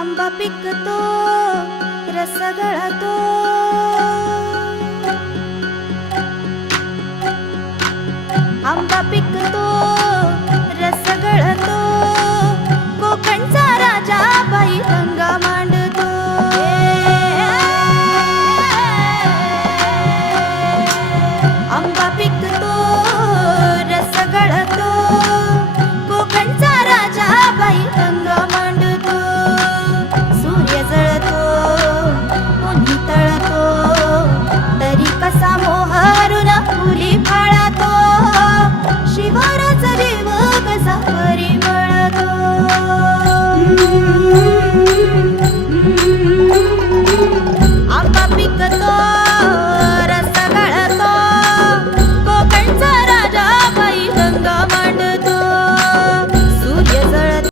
आंबा पिकतो रस गळतो, आंबा पिकतो रस गळतो, कोकणचा राजा बाई दंगा मांडतो. आंबा पिकतो रस गळतो, कोकणचा राजा बाई